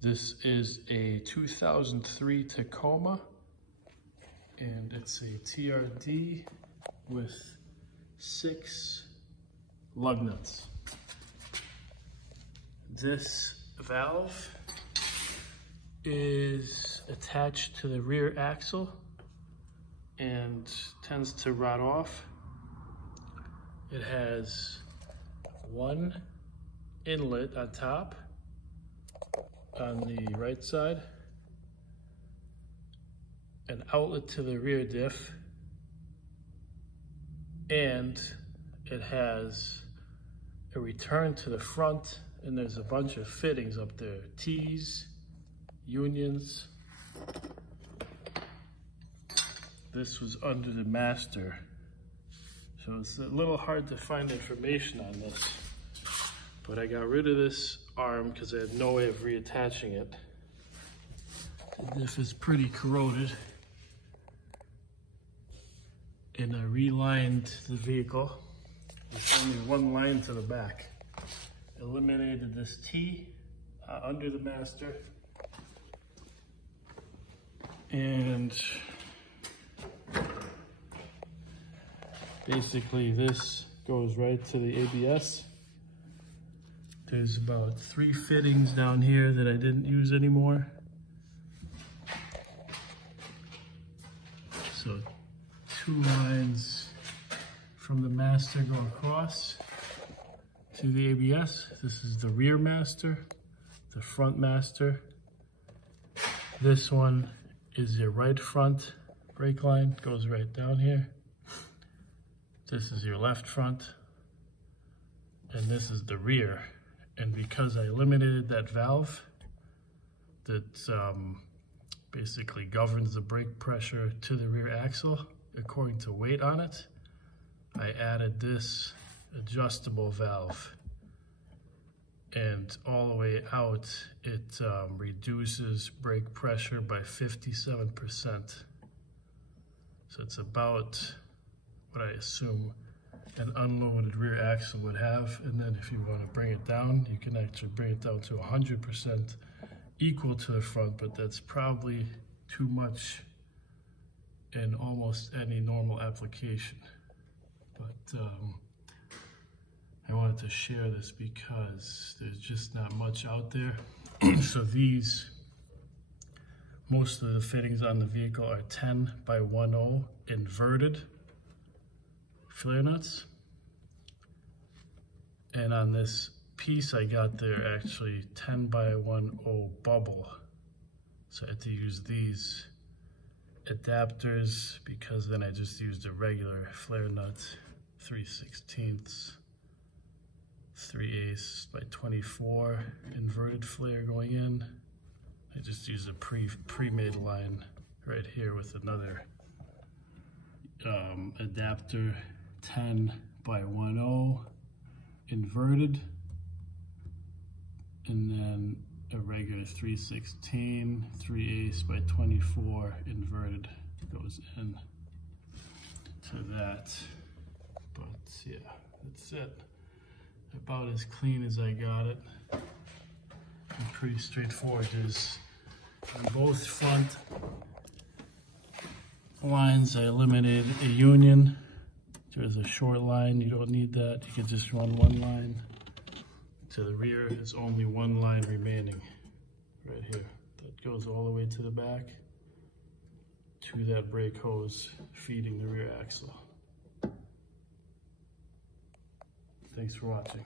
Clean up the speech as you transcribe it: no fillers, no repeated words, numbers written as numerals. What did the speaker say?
This is a 2003 Tacoma, and it's a TRD with 6 lug nuts. This valve is attached to the rear axle and tends to rot off. It has one inlet on top on the right side, an outlet to the rear diff, and it has a return to the front, and there's a bunch of fittings up there, T's, unions. This was under the master, so it's a little hard to find information on this, but I got rid of this arm because I had no way of reattaching it. The diff is pretty corroded, and I relined the vehicle. There's only one line to the back. Eliminated this T under the master, and basically this goes right to the ABS. There's about 3 fittings down here that I didn't use anymore. So 2 lines from the master go across to the ABS. This is the rear master, the front master. This one is your right front brake line, goes right down here. This is your left front, and this is the rear. And because I eliminated that valve that basically governs the brake pressure to the rear axle according to weight on it, I added this adjustable valve. And all the way out, it reduces brake pressure by 57%. So it's about what I assume an unloaded rear axle would have. And then if you want to bring it down, you can actually bring it down to 100% equal to the front, but that's probably too much in almost any normal application. But I wanted to share this because there's just not much out there. So most of the fittings on the vehicle are 10 by 10 inverted flare nuts. And on this piece I got there, actually 10 by 10 bubble. So I had to use these adapters because then I just used a regular flare nut, 3/16, 3/8 by 24 inverted flare going in. I just used a pre-made line right here with another adapter, 10 by 10 inverted, and then a regular 3/16, 3/8 by 24 inverted goes in to that. But yeah, that's it. About as clean as I got it. And pretty straightforward. There's on both front lines I eliminated a union. There's a short line, you don't need that. You can just run one line. To the rear, there's only one line remaining right here. That goes all the way to the back to that brake hose feeding the rear axle. Thanks for watching.